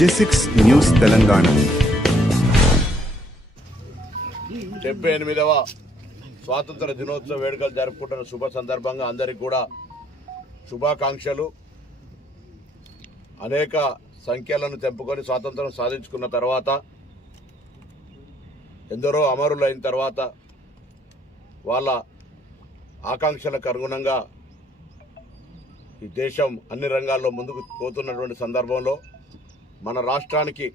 G6 news Telangana 78వ స్వాతంత్ర దినోత్సవ వేడుకలు జరుపుకుంటున్న శుభ సందర్భంగా అందరికీ కూడా శుభాకాంక్షలు. అనేక సంఖ్యలను తెంపుకొని స్వాతంత్రం సాధించుకున్న తర్వాత ఎందరో అమరులైన తర్వాత వాళ్ళ ఆకాంక్షలకు అనుగుణంగా ఈ దేశం అన్ని రంగాల్లో ముందుకు పోతున్నటువంటి సందర్భంలో మన రాష్ట్రానికి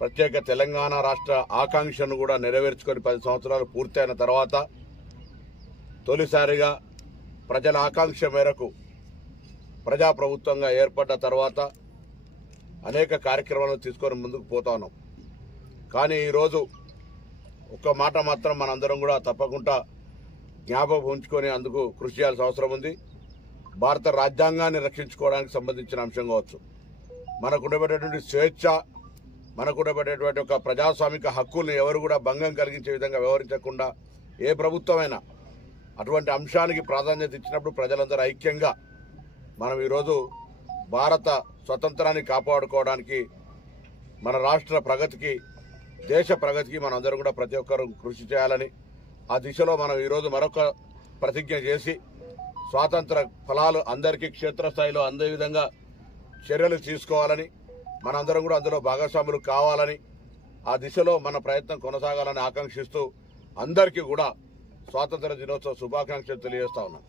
ప్రత్యేక తెలంగాణ రాష్ట్ర ఆకాంక్షను కూడా నెరవేర్చుకొని 10 సంవత్సరాలు పూర్తయిన తర్వాత తొలిసారిగా ప్రజల ఆకాంక్ష మేరకు ప్రజాప్రభుత్వంగా ఏర్పడ్డ తర్వాత అనేక కార్యక్రమాలను తీసుకొని ముందుకు పోతా ఉన్నాం. కానీ ఈరోజు ఒక్క మాట మాత్రం మనందరం కూడా తప్పకుండా జ్ఞాపకం ఉంచుకొని అందుకు కృషి చేయాల్సిన అవసరం ఉంది. భారత రాజ్యాంగాన్ని రక్షించుకోవడానికి సంబంధించిన అంశం కావచ్చు, మనకు ఉండబడేటువంటి స్వేచ్ఛ, మనకు ఉండబడేటువంటి ఒక ప్రజాస్వామిక హక్కుల్ని ఎవరు కూడా భంగం కలిగించే విధంగా వ్యవహరించకుండా ఏ ప్రభుత్వమైనా అటువంటి అంశానికి ప్రాధాన్యత ఇచ్చినప్పుడు ప్రజలందరూ ఐక్యంగా మనం ఈరోజు భారత స్వతంత్రాన్ని కాపాడుకోవడానికి, మన రాష్ట్ర ప్రగతికి, దేశ ప్రగతికి మనందరం కూడా ప్రతి ఒక్కరూ కృషి చేయాలని, ఆ దిశలో మనం ఈరోజు మరొక ప్రతిజ్ఞ చేసి స్వాతంత్ర ఫలాలు అందరికీ క్షేత్రస్థాయిలో అందే విధంగా చర్యలు తీసుకోవాలని, మనందరం కూడా అందులో భాగస్వాములు కావాలని, ఆ దిశలో మన ప్రయత్నం కొనసాగాలని ఆకాంక్షిస్తూ అందరికీ కూడా స్వాతంత్ర దినోత్సవ శుభాకాంక్షలు తెలియజేస్తా ఉన్నాం.